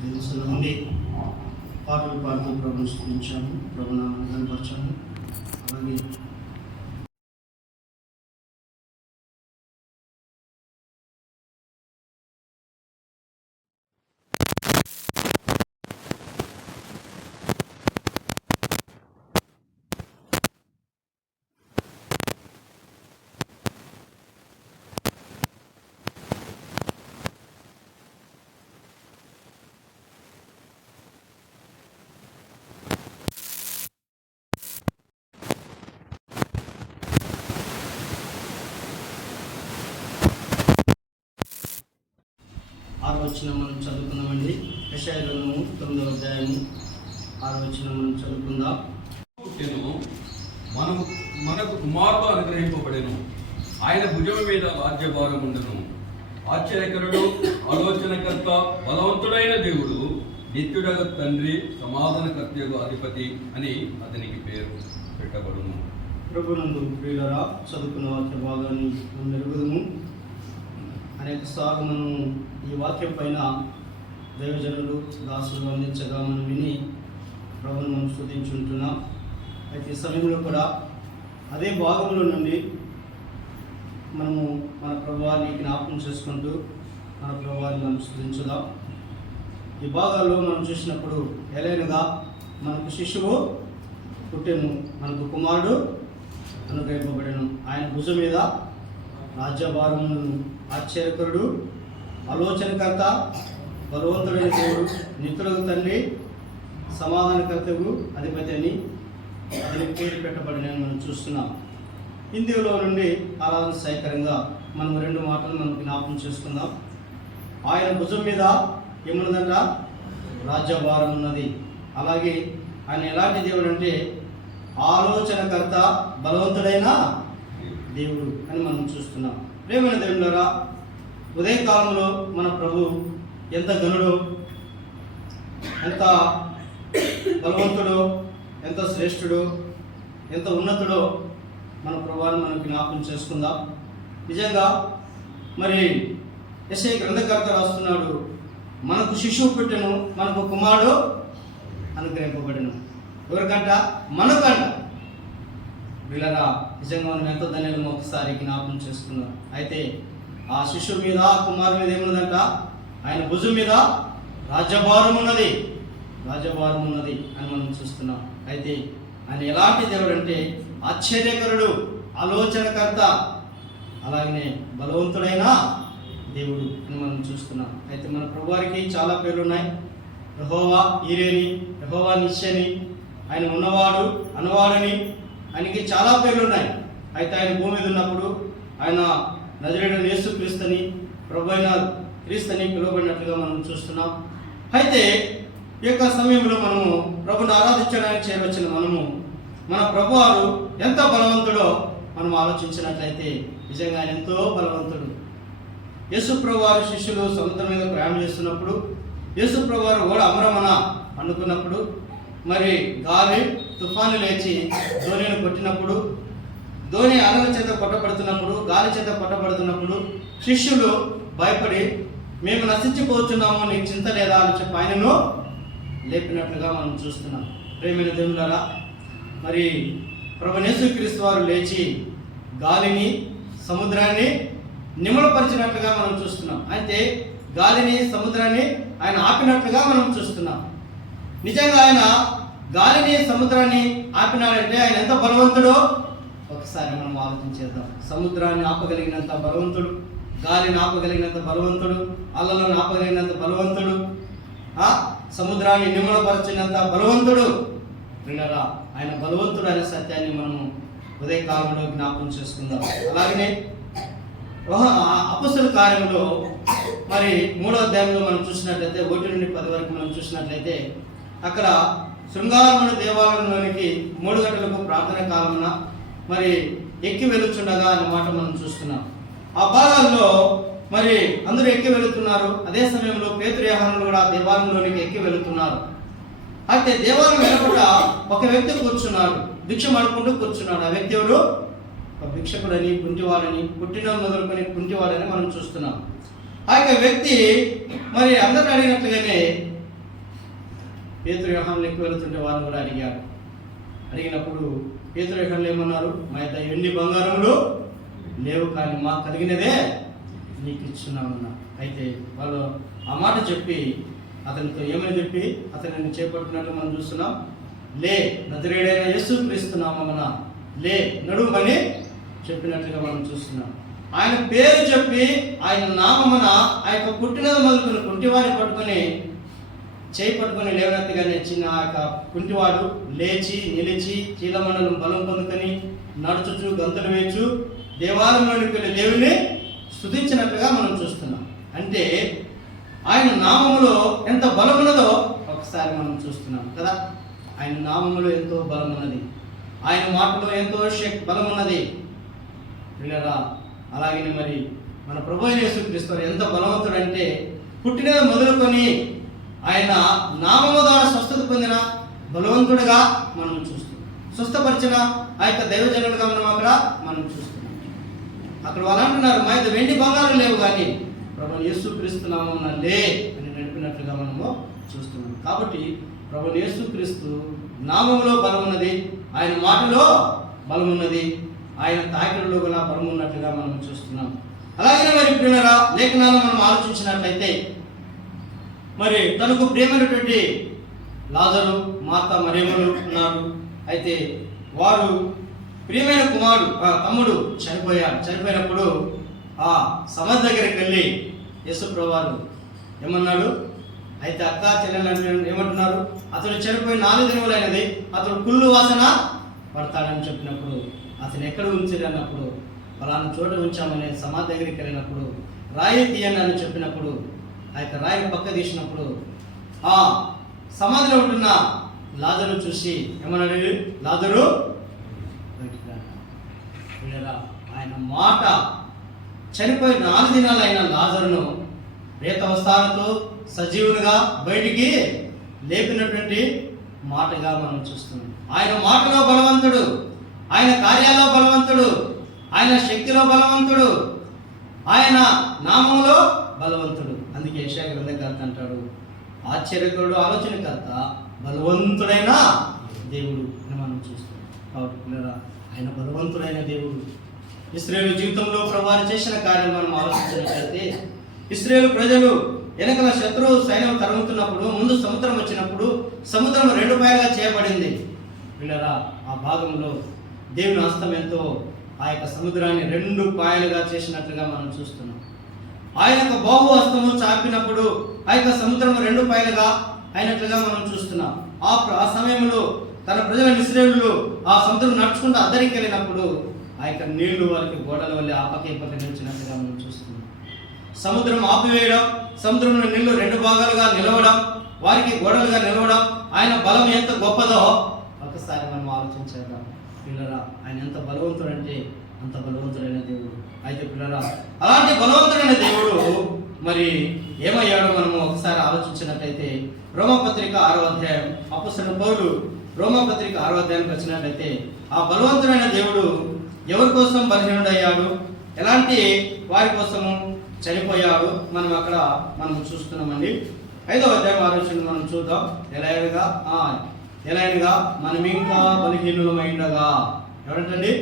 దినసుల నుండి పాటలు పాడుతూ ప్రభుని స్తుతించాము, ప్రభునామాన్ని కనపరిచాము. అలాగే వచనం మనం చదువుకుందామండి. యెషయా గ్రంథము 9వ అధ్యాయము 6వ వచనం మనం చదువుకుందాం. మనకు కుమారుడు అనుగ్రహింపబడెను, ఆయన భుజం మీద రాజ్యభారం ఉండెను. ఆశ్చర్యకరుడు, ఆలోచనకర్త, బలవంతుడైన దేవుడు, నిత్యుడగు తండ్రి, సమాధానకర్తయగు అధిపతి అని అతనికి పేరు పెట్టబడును. ప్రభునందు ప్రియులారా, చదువుకున్న వాక్య భాగాన్ని మనం ఎరుగుదము. అనేక సార్లు మనం ఈ వాక్యం పైన దైవజనులు దాసులు అందించగా మనం విని ప్రభుని మనం స్తుతించుంటున్నాం. అయితే ఈ సమయంలో కూడా అదే భాగంలో నుండి మనము మన ప్రభువాన్ని జ్ఞాపకం చేసుకుంటూ మన ప్రభువాన్ని మనం స్తుతించుదాం. ఈ భాగాల్లో మనం చూసినప్పుడు ఎలాగనగా మనకు శిశువు పుట్టెను, మనకు కుమారుడు అనుగ్రహింపబడెను, ఆయన భుజం మీద రాజ్యభారమును. ఆశ్చర్యకరుడు, ఆలోచనకర్త, బలవంతుడైన దేవుడు, నిత్యుడగు తండ్రి, సమాధానకర్తకు అధిపతి అని అతనికి పేరు పెట్టబడినని మనం చూస్తున్నాం. హిందీలో నుండి ఆరాధన సహాయకరంగా మనం 2 మాటలు మనం జ్ఞాపకం చేసుకుందాం. ఆయన భుజం మీద ఏమున్నదంట? రాజ్యభారం ఉన్నది. అలాగే ఆయన ఎలాంటి దేవుడు అంటే ఆలోచనకర్త, బలవంతుడైన దేవుడు అని మనం చూస్తున్నాం. ప్రేమైన దేవులారా, ఉదయకాలంలో మన ప్రభు ఎంత ఘనుడో, ఎంత బలవంతుడో, ఎంత శ్రేష్ఠుడో, ఎంత ఉన్నతుడో మన ప్రభువాన్ని మనం జ్ఞాపకం చేసుకుందాం. నిజంగా మరి యెషయా గ్రంథకర్త రాస్తున్నాడు, మనకు శిశువు పుట్టెను, మనకు కుమారుడు అనుగ్రహింపబడెను. ఎవరికంట? మనకంట. వీళ్ళరా, నిజంగా మనం ఎంతో ధన్యులు ఒకసారి జ్ఞాపకం చేసుకున్నాం. అయితే ఆ శిశువు మీద, ఆ కుమారు మీద ఏమున్నదంట? ఆయన భుజం మీద రాజ్యభారం ఉన్నది, రాజ్యభారం ఉన్నది అని మనం చూస్తున్నాం. అయితే ఆయన ఎలాంటి దేవుడు అంటే ఆశ్చర్యకరుడు, ఆలోచనకర్త, అలాగనే బలవంతుడైన దేవుడు అని మనం చూస్తున్నాం. అయితే మన ప్రభువారికి చాలా పేర్లు ఉన్నాయి. యెహోవా ఈరేని, యెహోవా నిశ్చని, ఆయన ఉన్నవాడు, అనవాడని, ఆయనకి చాలా పేర్లు ఉన్నాయి. అయితే ఆయన భూమి మీద ఉన్నప్పుడు ఆయన నజరేయుడైన యేసుక్రీస్తుని, ప్రభు అయిన క్రీస్తుని పిలువబడినట్లుగా మనం చూస్తున్నాం. అయితే ఈ యొక్క సమయంలో మనము ప్రభుని ఆరాధించడానికి చేరవచ్చిన మనము మన ప్రభువారు ఎంత బలవంతుడో మనం ఆలోచించినట్లయితే నిజంగా ఆయన ఎంతో బలవంతుడు. యేసు ప్రభువారు శిష్యులు సముద్రం మీద ప్రయాణం చేస్తున్నప్పుడు, యేసు ప్రభువారు ఓడ అమరమన అనుకున్నప్పుడు, మరి గాలి తుఫాను లేచి ధోనిని కొట్టినప్పుడు, ధోని అలల చేత కొట్టబడుతున్నప్పుడు, గాలి చేత కొట్టబడుతున్నప్పుడు శిష్యులు భయపడి, మేము నశించిపోతున్నాము, నీకు చింత లేదా అని చెప్పి ఆయనను లేపినట్లుగా మనం చూస్తున్నాం. ప్రేమైన దేవులారా, మరి ప్రభువు యేసుక్రీస్తు వారు లేచి గాలిని, సముద్రాన్ని నిమలపరిచినట్లుగా మనం చూస్తున్నాం. అయితే గాలిని, సముద్రాన్ని ఆయన ఆపినట్లుగా మనం చూస్తున్నాం. నిజంగా ఆయన గాలిని, సముద్రాన్ని ఆపినాడంటే ఆయన ఎంత బలవంతుడో ఒకసారి మనం ఆలోచించేద్దాం. సముద్రాన్ని ఆపగలిగినంత బలవంతుడు, గాలిని ఆపగలిగినంత బలవంతుడు, అలలను ఆపగలిగినంత బలవంతుడు, సముద్రాన్ని నిమ్మలపరిచినంత బలవంతుడు. వినరా, ఆయన బలవంతుడు అనే సత్యాన్ని మనము ఉదయకాలంలో జ్ఞాపకం చేసుకుందాం. అలాగనే అపొస్తలుల కార్యంలో మరి 3వ అధ్యాయంలో మనం చూసినట్లయితే 1 నుండి 10 వరకు మనం చూసినట్లయితే అక్కడ శృంగారమున దేవాలయంలోనికి 3 గంటలకు ప్రార్థన కాలమున మరి ఎక్కి వెళుచుండగా అనే మాట మనం చూస్తున్నాం. ఆ భాగాల్లో మరి అందరూ ఎక్కి వెళుతున్నారు. అదే సమయంలో పేతురు, యోహానులు కూడా దేవాలయంలోనికి ఎక్కి వెళుతున్నారు. అయితే దేవాలయం వెలుపట ఒక వ్యక్తి కూర్చున్నాడు, భిక్ష అడుక్కుంటూ కూర్చున్నాడు. ఆ వ్యక్తి ఎవరు? ఒక భిక్షకుడని, కుంటివాడని, పుట్టిన మొదలుకొని కుంటివాడని మనం చూస్తున్నాం. ఆ యొక్క వ్యక్తి మరి అందరిని అడిగినట్లుగానే పేతురు యోహానులు ఎక్కువ వెళుతుంటే వాళ్ళు కూడా అడిగారు. అడిగినప్పుడు పేతురు యోహానులు ఏమన్నారు? మా యొక్క వెండి బంగారములు లేవు, కానీ మాకు కలిగినదే నీకు ఇచ్చున్నామన్నా. అయితే వాళ్ళు ఆ మాట చెప్పి అతనితో ఏమని చెప్పి అతనిని చేపట్టినట్లు మనం చూస్తున్నాం. లే, నజరేయుడైన యేసు క్రీస్తు నామమున లే, నడుమని చెప్పినట్లుగా మనం చూస్తున్నాం. ఆయన పేరు చెప్పి ఆయన నామమున ఆ యొక్క పుట్టినది మొదలుకొని కుంటివాడిని పట్టుకొని చేయి పట్టుకొని లేవనెత్తగా నెచ్చిన ఆ యొక్క కుంటివాడు లేచి నిలిచి చీలమండలం బలం పొందుకొని నడుచుచు గంతులు వేయచ్చు దేవాలయంలోనికి వెళ్ళి దేవుని స్తుతించినట్లుగా మనం చూస్తున్నాం. అంటే ఆయన నామములో ఎంత బలం ఉన్నదో ఒకసారి మనం చూస్తున్నాం కదా. ఆయన నామములో ఎంతో బలం ఉన్నది, ఆయన మాటలో ఎంతో బలం ఉన్నది పిల్లరా. అలాగే మరి మన ప్రభు యేసుక్రీస్తు ఎంత బలవంతుడంటే పుట్టినది మొదలుకొని ఆయన నామము ద్వారా స్వస్థత పొందిన బలవంతుడిగా మనం చూస్తున్నాం. స్వస్థపరిచిన ఆ యొక్క దైవజనులుగా మనం చూస్తున్నాం. అక్కడ వాళ్ళు అంటున్నారు, మా యొక్క వెండి బంగారం లేవు, కానీ ప్రభు యేసుక్రీస్తు నామమున లే అని నడిపినట్లుగా మనము చూస్తున్నాం. కాబట్టి ప్రభు యేసుక్రీస్తు నామములో బలం ఉన్నది, ఆయన మాటలో బలం ఉన్నది, ఆయన తాకిడిలో కూడా బలం ఉన్నట్లుగా మనం చూస్తున్నాం. అలాగే మరి ప్రియులారా, లేఖనాలను మనం ఆలోచించినట్లయితే మరి తనకు ప్రియమైనటువంటి లాజరు, మార్తా, మరియమ్మలు ఉన్నారు. అయితే వారు ప్రియమైన తమ్ముడు చనిపోయినప్పుడు ఆ సమాధి దగ్గరికి వెళ్ళి యేసుప్రభువు వారు ఏమన్నాడు? అయితే అక్క చెల్లెలు ఏమంటున్నారు? అతడు చనిపోయి 4 దినములైనది, అతడు కుళ్ళు వాసన పడతాడని చెప్పినప్పుడు అతను ఎక్కడ ఉంచారు అన్నప్పుడు ఫలానా చోట ఉంచామని సమాధి దగ్గరికి వెళ్ళినప్పుడు రాయి తీయండి అని చెప్పినప్పుడు ఆ యొక్క రాయిని పక్క తీసినప్పుడు ఆ సమాధిలో ఉంటున్న లాజరు చూసి ఏమన్నాడు? లాజరు ఆయన మాట చనిపోయి 4 దినాలైన లాజరును ప్రేతవస్థలతో సజీవునిగా బయటికి లేపినటువంటి మాటగా మనం చూస్తున్నాం. ఆయన మాటలో బలవంతుడు, ఆయన కార్యాల్లో బలవంతుడు, ఆయన శక్తిలో బలవంతుడు, ఆయన నామములో బలవంతుడు. అందుకే యెషయా గ్రంథకర్త అంటాడు, ఆశ్చర్యకరుడు, ఆలోచనకర్త, బలవంతుడైన దేవుడు అని మనం చూస్తాం. కాబట్టి ఆయన బలవంతుడైన దేవుడు. ఇశ్రాయేలు జీవితంలో ప్రభువు చేసిన కార్యం మనం ఆలోచించినట్లయితే, ఇశ్రాయేలు ప్రజలు వెనకల శత్రువు సైన్యం తరుగుతున్నప్పుడు ముందు సముద్రం వచ్చినప్పుడు సముద్రం 2 పాయలుగా చేయబడింది. వీళ్ళరా ఆ భాగంలో దేవుని హస్తం ఎంతో ఆ యొక్క సముద్రాన్ని 2 పాయలుగా చేసినట్లుగా మనం చూస్తున్నాం. ఆయన యొక్క బాహు హస్తము చాపినప్పుడు ఆ యొక్క సముద్రం 2 పాయలుగా అయినట్లుగా మనం చూస్తున్నాం. ఆ సమయంలో తన ప్రజల ఇశ్రాయేలు ఆ సముద్రం నడుచుకుంటూ అద్దరికి వెళ్ళినప్పుడు ఆ యొక్క నీళ్లు వారికి గోడల వల్ల ఆపకి నిలిచినట్లుగా మనం చూస్తున్నాం. సముద్రం ఆపివేయడం, సముద్రంలో నీళ్లు 2 భాగాలుగా నిలవడం, వారికి గోడలుగా నిలవడం, ఆయన బలం ఎంత గొప్పదో ఒకసారి మనం ఆలోచించేద్దాం. పిల్లరా, ఆయన ఎంత బలవంతుడంటే అంత బలవంతుడైన దేవుడు. అయితే పిల్లరా, అలాంటి బలవంతుడైన దేవుడు మరి ఏమయ్యాడో మనము ఒకసారి ఆలోచించినట్లయితే రోమపత్రిక 6వ అధ్యాయం అపొస్తలుడైన పౌలు రోమపత్రిక 6వ అధ్యాయానికి వచ్చినట్లయితే ఆ బలవంతుడైన దేవుడు ఎవరి కోసం బలహీనుడయ్యాడు, ఎలాంటి వారి కోసము చనిపోయాడు మనం అక్కడ మనం చూస్తున్నామండి. 5వ అధ్యాయం ఆలోచన మనం చూద్దాం. ఎలాగనగా మనం ఇంకా బలహీనులమైండగా, ఎవరంటండి?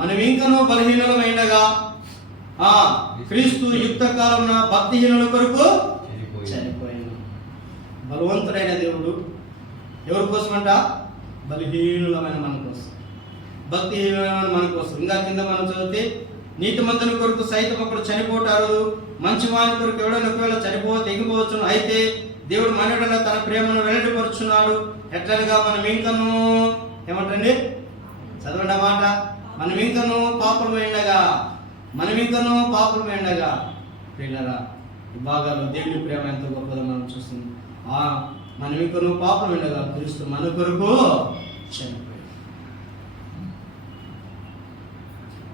మనం ఇంకనూ బలహీనులమైండగా క్రీస్తు యుక్త కాలమున భక్తిహీనుల కొరకు చనిపోయాడు. బలవంతుడైన దేవుడు ఎవరి కోసం అంట? బలహీనులమైన మన కోసం, భక్తిహీనులమైన మన కోసం. ఇంకా కింద మనం చదివితే నీతిమంతుని కొరకు సైతం ఒకడు చనిపోతారు, మంచి వాని కొరకు ఎవడైనా ఒకవేళ తెగిపోవచ్చును. అయితే దేవుడు మనడన తన ప్రేమను వెల్లడిపరుచున్నాడు. ఎట్లనగా మనం ఇంకనూ ఏమంటండి? చదవండి ఆ మాట. మనం ఇంకనూ పాపము ఎండగా పిల్లరా, ఈ భాగాలు దేవుని ప్రేమ ఎంతో గొప్పదో మనం చూస్తుంది. మనం ఇంకనూ పాపం ఎండగా క్రీస్తు మన కొరకు చనిపోయాడు.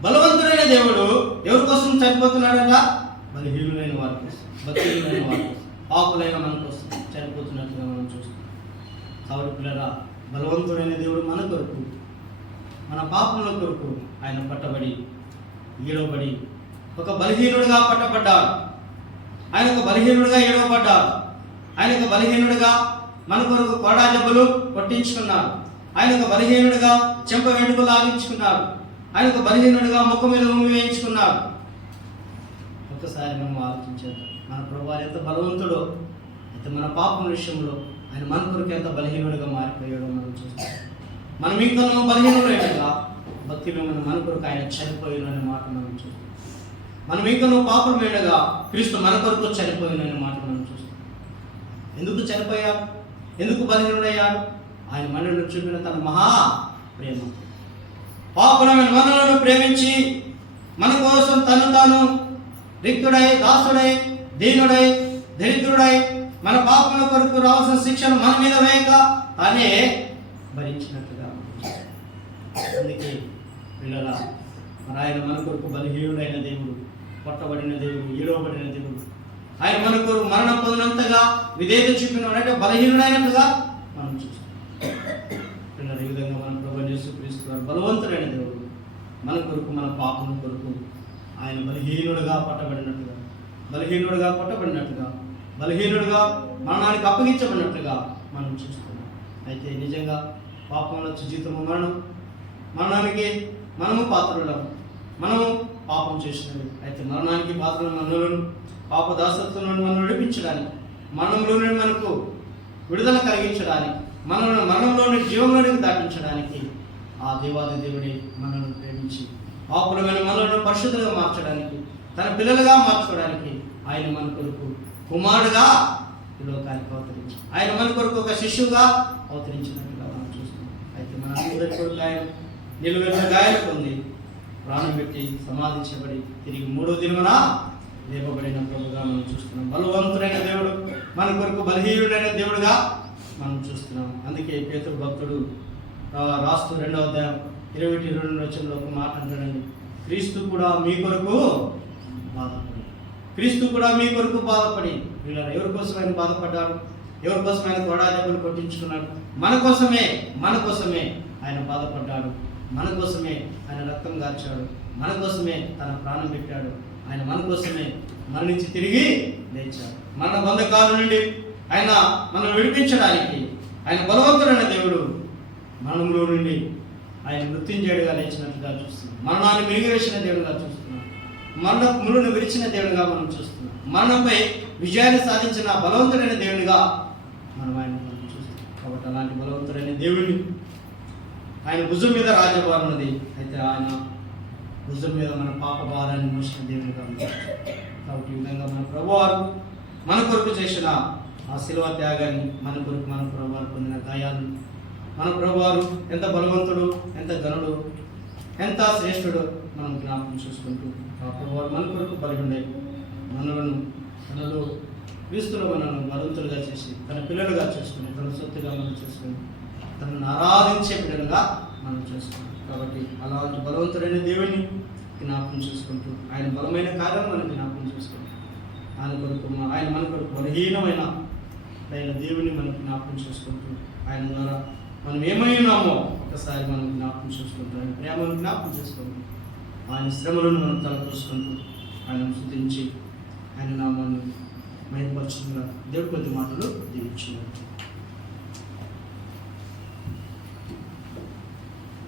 బలవంతుడైన దేవుడు ఎవరి కోసం చనిపోతున్నాడట? బలహీనులైన వారి కోసం, భక్తులైన వారి కోసం, పాపులైన మన కోసం చనిపోతున్నట్లుగా మనం చూస్తాం. కాబట్టి పిల్లరా, బలవంతుడైన దేవుడు మన కొరకు, మన పాపముల కొరకు ఆయన పట్టబడి ఏడవబడి ఒక బలహీనుడిగా పట్టబడ్డాడు. ఆయన ఒక బలహీనుడిగా ఏడవబడ్డాడు. ఆయన యొక్క బలహీనుడిగా మన కొరకు కొరడా దెబ్బలు కొట్టించుకున్నారు. ఆయన యొక్క బలహీనుడిగా చెంప వెంట్రుకలు లాగించుకున్నారు. ఆయన యొక్క బలహీనుడిగా ముఖం మీద ఉమ్మి వేయించుకున్నారు. ఒక్కసారి మనం ఆలోచించేద్దాం, మన ప్రభువు ఎంత బలవంతుడో, అయితే మన పాపం విషయంలో ఆయన మన కొరకు ఎంత బలహీనుడిగా మారిపోయాడో మనం చూస్తాం. మనం ఇంకా బలహీనుడైనగా భక్తిలో మన కొరకు ఆయన చనిపోయిన అనే మాట మనం చూస్తాం. మనం ఇంకా పాపమేడగా క్రీస్తు మన కొరకు చనిపోయిన అనే మాట మనం చూస్తాం. ఎందుకు చనిపోయాడు? ఎందుకు బలహీనుడయ్యాడు? ఆయన మనల్ని చూపిన తన మహా ప్రేమ. పాపులమైన మనలను ప్రేమించి మన కోసం తను తాను రిక్తుడై, దాసుడై, దీనుడై, దరిద్రుడై మన పాపల కొరకు రావాల్సిన శిక్షను మన మీద వేయక తానే భరించినట్లుగా. అందుకే పిల్లల మరి ఆయన మన కొరకు బలహీనుడైన దేవుడు, కొట్టబడిన దేవుడు, ఈడవబడిన దేవుడు. ఆయన మన కొరకు మరణం పొందినంతగా విధేయత చూపినట్టు బలహీనుడైనట్టుగా మనం చూస్తాం. పిల్లల ఈ విధంగా మన ప్రభువు యేసుక్రీస్తు వారు బలవంతుడైన దేవుడు. మన కొరకు, మన పాపం కొరకు ఆయన బలహీనుడుగా పట్టబడినట్టుగా, బలహీనుడుగా కొట్టబడినట్టుగా, బలహీనుడుగా మరణానికి అప్పగించబడినట్లుగా మనం చూస్తున్నాం. అయితే నిజంగా పాపంలో జీవితము మరణం, మరణానికి మనము పాత్రులం, మనము పాపం చేసినవి. అయితే మరణానికి పాత్రలు మనలను, పాప దాసత్వం నుండి మనం విడిపించడానికి, మరణంలోనే మనకు విడుదల కలిగించడానికి, మరణంలోని జీవంలోనికి దాటించడానికి ఆ దేవాది దేవుడే మనల్ని ప్రేమించి పాపులమైన మనలను పరిశుద్ధులుగా మార్చడానికి, తన పిల్లలుగా మార్చుకోవడానికి ఆయన మన కొరకు కుమారుడుగా ఈ లోకానికి అవతరించి, ఆయన మన కొరకు ఒక శిష్యుగా అవతరించినట్టుగా మనం చూస్తున్నాం. అయితే మన అందరి కొరకు ఆయన నిలువెల్ల గాయాలు పొంది ప్రాణం పెట్టి సమాధించబడి తిరిగి 3వ దినమున లేపబడిన ప్రభుగా మనం చూస్తున్నాం. బలవంతుడైన దేవుడు మన కొరకు బలహీనుడైన దేవుడుగా మనం చూస్తున్నాం. అందుకే పేతురు భక్తుడు రాస్తూ 2వ అధ్యాయం 22 ఒక మాట అంటాడండి, క్రీస్తు కూడా మీ కొరకు బాధపడి, క్రీస్తు కూడా మీ కొరకు బాధపడి. వీళ్ళ ఎవరి కోసం ఆయన బాధపడ్డాడు? ఎవరి కోసం ఆయన కొరడా దెబ్బలు కొట్టించుకున్నాడు? మన కోసమే ఆయన బాధపడ్డాడు. మన కోసమే ఆయన రక్తం గార్చాడు. మన కోసమే తన ప్రాణం పెట్టాడు. ఆయన మన కోసమే మరణించి తిరిగి లేచాడు. మరణ బంధకాల నుండి ఆయన మనం విడిపించడానికి ఆయన బలవంతుడైన దేవుడు. మరణంలో నుండి ఆయన మృత్యుంజయుడిగా లేచినట్లుగా చూస్తున్నాం. మరణాన్ని మిరిగివేసిన దేవుడుగా చూస్తున్నాం. మరణ ముళ్ళను విరిచిన దేవుడిగా మనం చూస్తున్నాం. మరణంపై విజయాన్ని సాధించిన బలవంతుడైన దేవుడిగా మనం చూస్తున్నాం. కాబట్టి అలాంటి బలవంతుడైన దేవుడిని, ఆయన భుజం మీద రాజ్యభారం ఉన్నది. అయితే ఆయన భుజం మీద మన పాప భారాన్ని మోసిన దేవుడిగా ఉంది. కాబట్టి ఈ విధంగా మన ప్రభువారు మన కొరకు చేసిన ఆ శిలువ త్యాగాన్ని, మన కొరకు మన ప్రభువారు పొందిన గాయాలను, మన ప్రభువారు ఎంత బలవంతుడు, ఎంత ఘనుడు, ఎంత శ్రేష్ఠుడు మనం జ్ఞాపకం చేసుకుంటూ ఆ ప్రభువారు మన కొరకు బలిగుండే తనలో క్రీస్తులో మనను బలవంతులుగా చేసి తన పిల్లలుగా చేసుకుని, తన సొత్తుగా మనం చేసుకుని, తనను ఆరాధించే పిల్లలుగా మనం చేసుకున్నాం. కాబట్టి అలాంటి బలవంతుడైన దేవుని జ్ఞాపకం చేసుకుంటూ ఆయన బలమైన కార్యం మనం జ్ఞాపకం చేసుకుంటాం. ఆయన మన కొరకు బలహీనమైన దేవుని మనం జ్ఞాపకం చేసుకుంటూ ఆయన ద్వారా మనం ఏమై ఉన్నామో ఒకసారి మనం జ్ఞాపకం చేసుకుంటూ ఆయన ప్రేమను జ్ఞాపకం చేసుకుంటూ ఆయన శ్రమలను మనం తలపోసుకుంటూ ఆయన స్తుతించి ఆయన నామాన్ని మహిమపరచుకున్న దేవుడి కొద్ది మాటలు దీవించున్నారు.